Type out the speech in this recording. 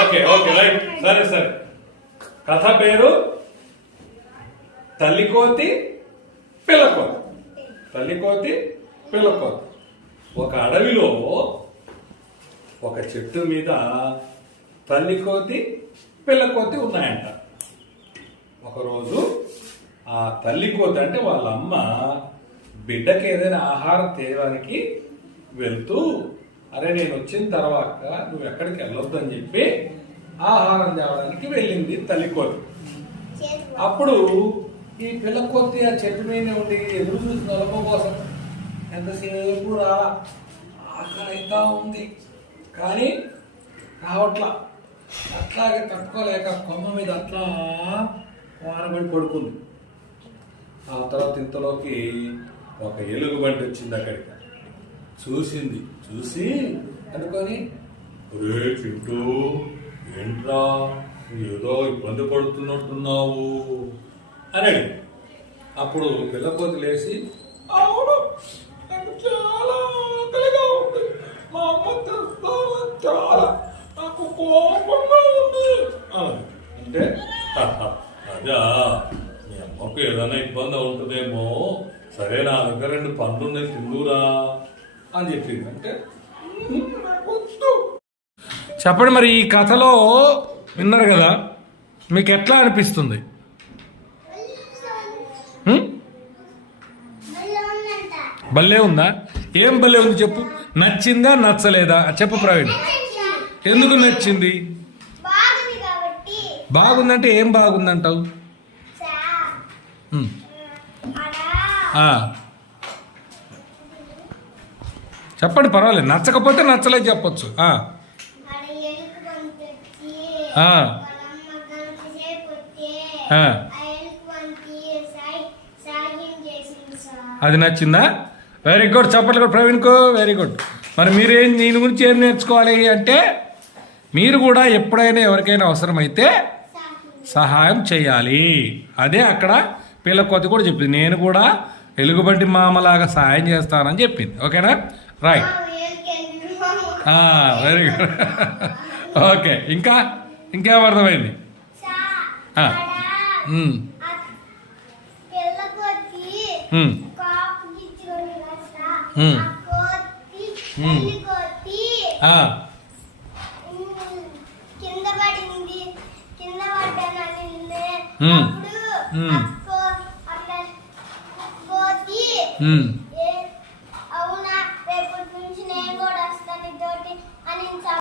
Okay okay right సరే సరే. కథ పేరు తల్లికోతి పిల్లకోతి. తల్లికోతి పిల్లకోతి. ఒక అడవిలో ఒక చెట్టు మీద తల్లికోతి పిల్లకోతి ఉన్నాయంట. ఒకరోజు ఆ తల్లికోతి అంటే వాళ్ళ అమ్మ బిడ్డకి ఏదైనా ఆహారం తేయడానికి వెళ్తూ, అరే నేను వచ్చిన తర్వాత నువ్వు ఎక్కడికి వెళ్ళొద్దు అని చెప్పి ఆహారం తేవడానికి వెళ్ళింది తల్లికోతి. అప్పుడు ఈ పిల్లకోతి ఆ చెట్టు మీద ఉండి ఎదురు చూసి నలుపు కోసం ఎంతసేపు రాలా, ఆకలి అవుతా ఉంది కానీ రావట్లా. అట్లాగే తట్టుకోలేక కొమ్మ మీద అట్లా వానబడి పడుకుంది. ఆ తర్వాత ఇంతలోకి ఒక ఎలుగుబంటి వచ్చింది అక్కడికి. చూసింది, చూసి అనుకొని, రే చింటూ ఏంట్రా ఏదో ఇబ్బంది పడుతున్నట్టున్నావు అని అడిగి. అప్పుడు పిల్లకోతి లేచి, అవును నాకు చాలా ఆకలిగా ఉంది, మా అమ్మ చాలా నాకు కోపంగా ఉంది అంటే, అదా మీ అమ్మకు ఏదైనా ఇబ్బంది ఉంటుందేమో, సరే నా దగ్గర 2 పండ్లు ఉన్నాయి తిందురా అని చెప్పింది. అంటే చెప్పండి మరి, ఈ కథలో విన్నారు కదా, మీకు ఎట్లా అనిపిస్తుంది? భలే ఉందా? ఏం భలే ఉంది చెప్పు. నచ్చిందా నచ్చలేదా చెప్పు ప్రవీణ్. ఎందుకు నచ్చింది? బాగుందంటే ఏం బాగుందంటావు? చెప్పండి పర్వాలేదు, నచ్చకపోతే నచ్చలేదు చెప్పొచ్చు. అది నచ్చిందా? వెరీ గుడ్, చెప్పండి కూడా ప్రవీణ్కు. Very good. మరి మీరేం దీని గురించి ఏం నేర్చుకోవాలి అంటే, మీరు కూడా ఎప్పుడైనా ఎవరికైనా అవసరమైతే సహాయం చేయాలి. అదే అక్కడ పిల్లకోతి కూడా చెప్పింది, నేను కూడా ఎలుగుబంటి మామలాగా సహాయం చేస్తానని చెప్పింది. ఓకేనా? రైట్. Very good. ఓకే, ఇంకేం అర్థమైంది? కింద